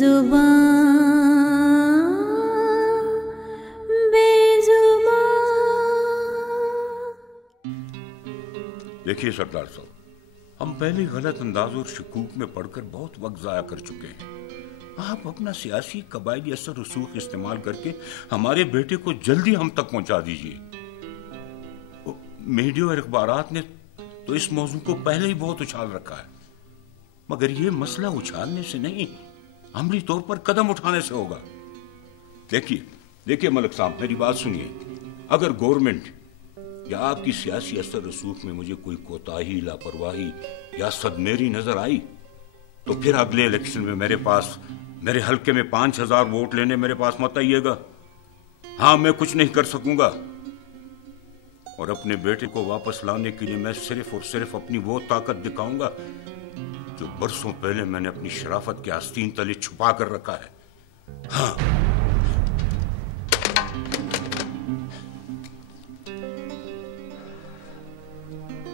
देखिए सरदार साहब, हम पहले गलत अंदाज और शकूक में पढ़कर बहुत वक्त जाया कर चुके हैं। आप अपना सियासी कबायली असर रसूख इस्तेमाल करके हमारे बेटे को जल्दी हम तक पहुंचा दीजिए। मीडिया और अखबारात ने तो इस मौजू को पहले ही बहुत उछाल रखा है, मगर यह मसला उछालने से नहीं, अमली तौर पर कदम उठाने से होगा। देखिए मलिक साहब, मेरी बात सुनिए। अगर गवर्नमेंट या आपकी सियासी असर रसूख में मुझे कोई कोताही, लापरवाही या सदमेरी नजर आई तो फिर अगले इलेक्शन में मेरे हल्के में 5000 वोट लेने मेरे पास मत आइएगा। हाँ, मैं कुछ नहीं कर सकूंगा और अपने बेटे को वापस लाने के लिए मैं सिर्फ और सिर्फ अपनी वो ताकत दिखाऊंगा जो बरसों पहले मैंने अपनी शराफत के आस्तीन तले छुपा कर रखा है। हाँ,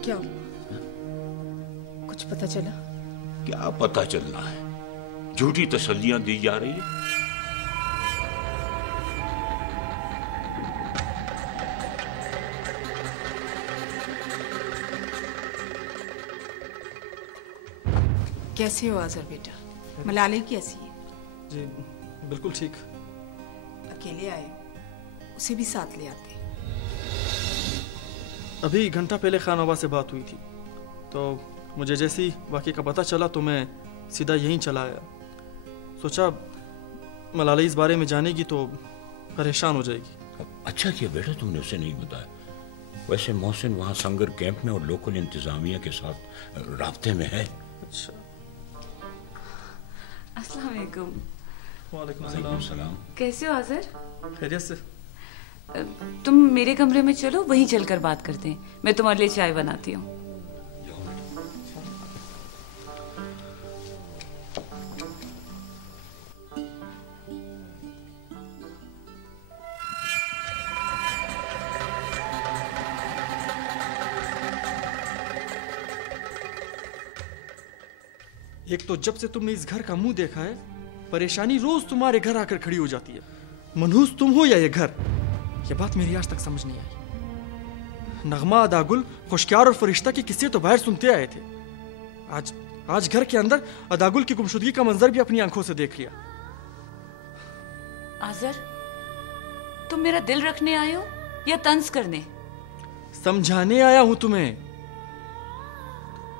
क्या हुआ? कुछ पता चला? क्या पता चलना है, झूठी तसल्लियां दी जा रही है। कैसे हो आजर बेटा? मलाली कैसी है? जी बिल्कुल ठीक। अकेले आए, उसे भी साथ ले आते। अभी घंटा पहले खानावा से बात हुई थी, तो मुझे जैसे ही वाकई का पता चला तो मैं सीधा यहीं चला आया। सोचा मलाली इस बारे में जानेगी तो परेशान हो जाएगी। अच्छा किया बेटा तुमने उसे नहीं बताया। वैसे मोहसिन वहाँ संगर कैंप में और लोकल इंतजामिया के साथ राब्ते में है। अच्छा। अस्सलाम वालेकुम। वालेकुम सलाम। कैसे हो आजर? खैरियत से। तुम मेरे कमरे में चलो, वहीं चलकर बात करते हैं। मैं तुम्हारे लिए चाय बनाती हूँ। एक तो जब से तुमने इस घर का मुंह देखा है, परेशानी रोज तुम्हारे घर आकर खड़ी हो जाती है। मनहूस तुम हो या ये घर, ये बात मेरी आज तक समझ नहीं आई। नगमा, अदागुल, खुशक्यार और फरिश्ता के किस्से तो बाहर सुनते आए थे। आज घर के अंदर अदागुल की गुमशुदगी का मंजर भी अपनी आंखों से देख लिया। आजर, तुम मेरा दिल रखने आए हो या तंज करने? समझाने आया हूं तुम्हें।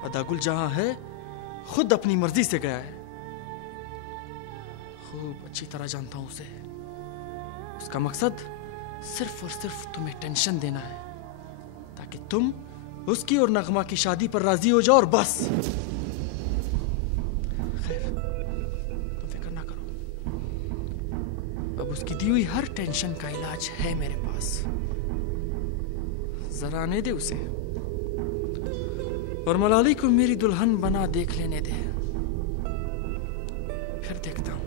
अदागुल जहां है खुद अपनी मर्जी से गया है। खूब अच्छी तरह जानता हूं उसे। उसका मकसद सिर्फ और सिर्फ तुम्हें टेंशन देना है, ताकि तुम उसकी और नगमा की शादी पर राजी हो जाओ और बस। खैर, तुम फिक्र ना करो, अब उसकी दी हुई हर टेंशन का इलाज है मेरे पास। जरा आने दे उसे और मलाली को मेरी दुल्हन बना देख लेने दे। फिर देखता हूं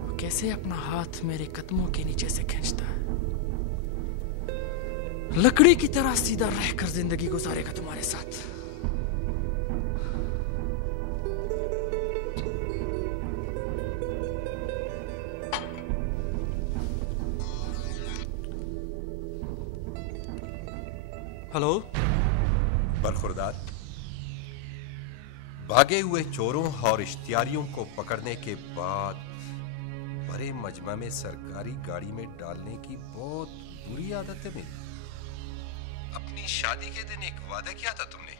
वो कैसे अपना हाथ मेरे कदमों के नीचे से खींचता है। लकड़ी की तरह सीधा रहकर जिंदगी गुजारेगा तुम्हारे साथ। हेलो। बरखुरदार, भागे हुए चोरों और इश्तियारियों को पकड़ने के बाद बड़े मजमा में सरकारी गाड़ी में डालने की बहुत बुरी आदत है मेरी। अपनी शादी के दिन एक वादा किया था तुमने।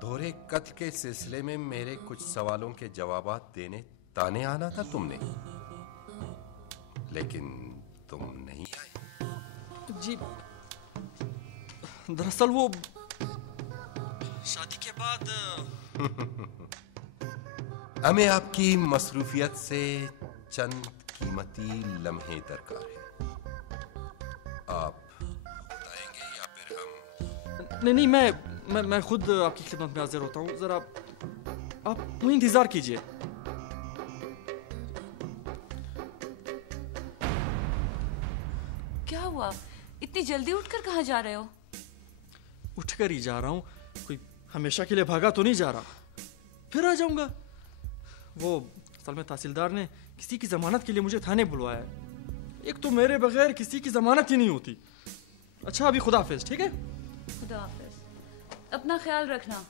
दोहरे कत्ल के सिलसिले में मेरे कुछ सवालों के जवाबात देने ताने आना था तुमने, लेकिन तुम नहीं आए। जी दरअसल वो शादी के बाद हमें आपकी मसरूफियत से चंद कीमती लम्हे दरकार है। आप बताएंगे या फिर हम? नहीं, मैं खुद आपकी खिदमत में हाजिर होता हूँ। जरा आप वहीं इंतजार कीजिए। क्या हुआ? इतनी जल्दी उठकर कहाँ जा रहे हो? उठकर ही जा रहा हूँ, कोई हमेशा के लिए भागा तो नहीं जा रहा। फिर आ जाऊंगा। वो असल में तहसीलदार ने किसी की जमानत के लिए मुझे थाने बुलवाया है। एक तो मेरे बगैर किसी की जमानत ही नहीं होती। अच्छा अभी खुदा हाफिज। ठीक है, खुदा हाफिज, अपना ख्याल रखना।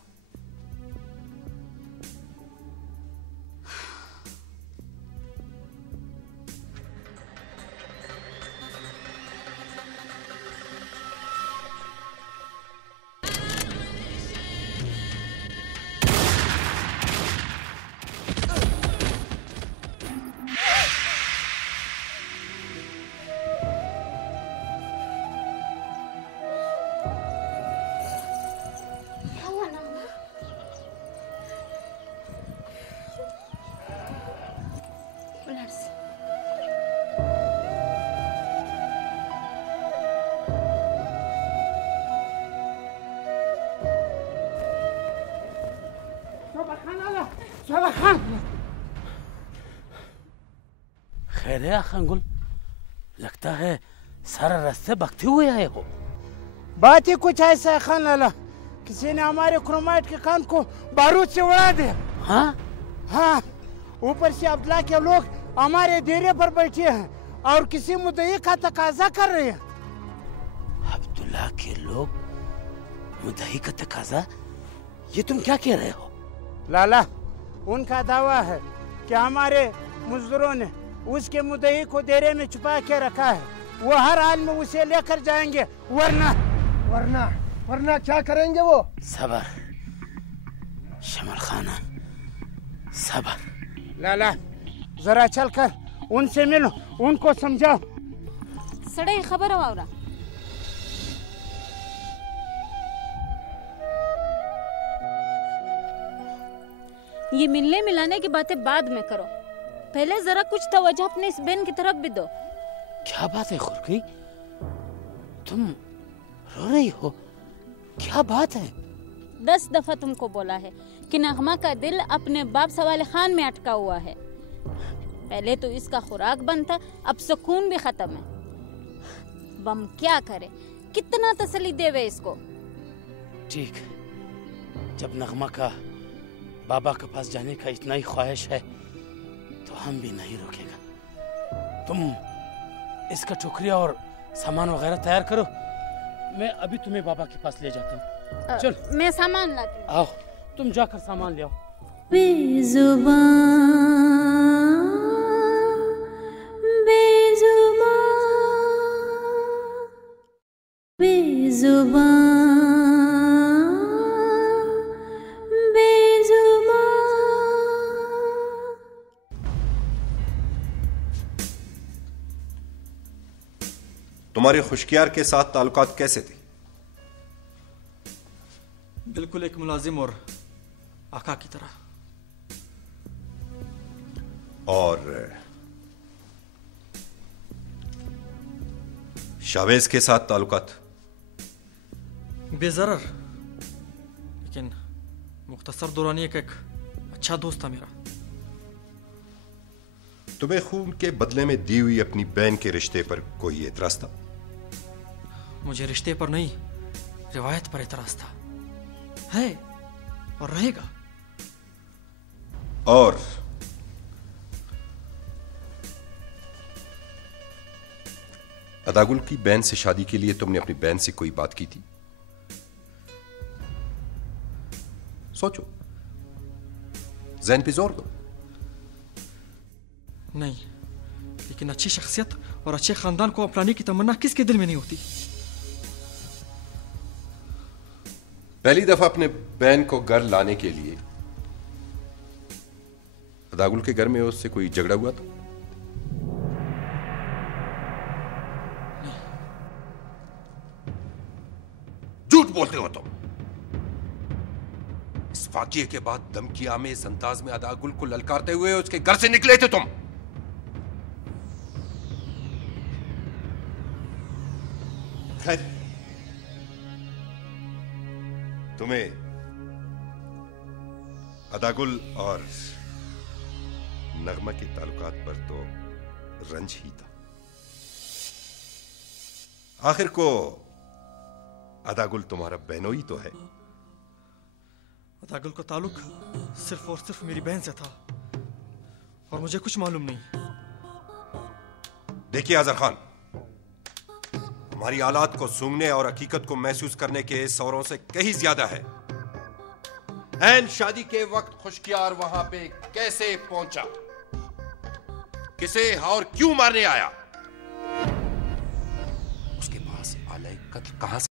खैर है खानगुल, लगता है सारा रास्ते भगते हुए आए हो। बात ही कुछ ऐसा है खान लाला, किसी ने हमारे क्रोमाइट के कान को बारूद से उड़ा दिया। हाँ हाँ, ऊपर से अब्दुल्ला के लोग हमारे डेरे पर बैठे हैं और किसी मुद्दई का तकाजा कर रहे हैं। अब्दुल्ला के लोग मुद्दई का तकाजा? ये तुम क्या कह रहे हो? लाला, उनका दावा है कि हमारे मजदूरों ने उसके मुद्दई को डेरे में छुपा के रखा है। वो हर हाल में उसे लेकर जाएंगे, वरना वरना वरना क्या करेंगे वो? सबर शमल खाना, सबर। लाला, जरा चलकर उनसे मिलो, उनको समझाओ। सड़े खबर आवरा। ये मिलने मिलाने की बातें बाद में करो, पहले जरा कुछ तवज्जो अपने इस बहन की तरफ भी दो। क्या बात है खुरकी, तुम रो रही हो? क्या बात है? 10 दफा तुमको बोला है कि नगमा का दिल अपने बाप सवाल खान में अटका हुआ है। पहले तो इसका खुराक बंद था, अब सुकून भी खत्म है। बम क्या करे, कितना तसल्ली देवे इसको। ठीक, जब नगमा का बाबा के पास जाने का इतना ही ख्वाहिश है तो हम भी नहीं रोकेगा। तुम इसका टोकरिया और सामान वगैरह तैयार करो, मैं अभी तुम्हें बाबा के पास ले जाता हूँ। चल, मैं सामान लाती हूँ। आओ, तुम जाकर सामान ले आओ। बेजुबान बेजुबान बेजुबान बेजुबान। तुम्हारे खुशकियार के साथ ताल्लुकात कैसे थे? बिल्कुल एक मुलाजिम और आका की तरह। और शावेज के साथ ताल्लुकात? बेजरर, लेकिन मुख्तसर दौरान एक अच्छा दोस्त था मेरा। तुम्हें खून के बदले में दी हुई अपनी बहन के रिश्ते पर कोई एतराज था? मुझे रिश्ते पर नहीं, रिवायत पर एतराज था, है और रहेगा। और अदागुल की बहन से शादी के लिए तुमने अपनी बहन से कोई बात की थी? सोचो, ज़हन पे जोर दो। नहीं, लेकिन अच्छी शख्सियत और अच्छे खानदान को अपनाने की तमन्ना किसके दिल में नहीं होती? पहली दफा अपने बहन को घर लाने के लिए अदागुल के घर में उससे कोई झगड़ा हुआ था? झूठ बोलते हो तुम। इस वाकये के बाद धमकियां में इस अंदाज में अदागुल को ललकारते हुए उसके घर से निकले थे तुम। तुम्हें अदागुल और नगमा के ताल्लुकात पर तो रंज ही था। आखिर को अदागुल तुम्हारा बहनोई तो है। अदागुल का ताल्लुक सिर्फ और सिर्फ मेरी बहन से था और मुझे कुछ मालूम नहीं। देखिए आजर खान, हमारी हालात को सूंघने और हकीकत को महसूस करने के सौरों से कहीं ज्यादा है। ऐन शादी के वक्त खुशकियार वहां पे कैसे पहुंचा, किसे और क्यों मारने आया, उसके पास आलय कत्ल कहां से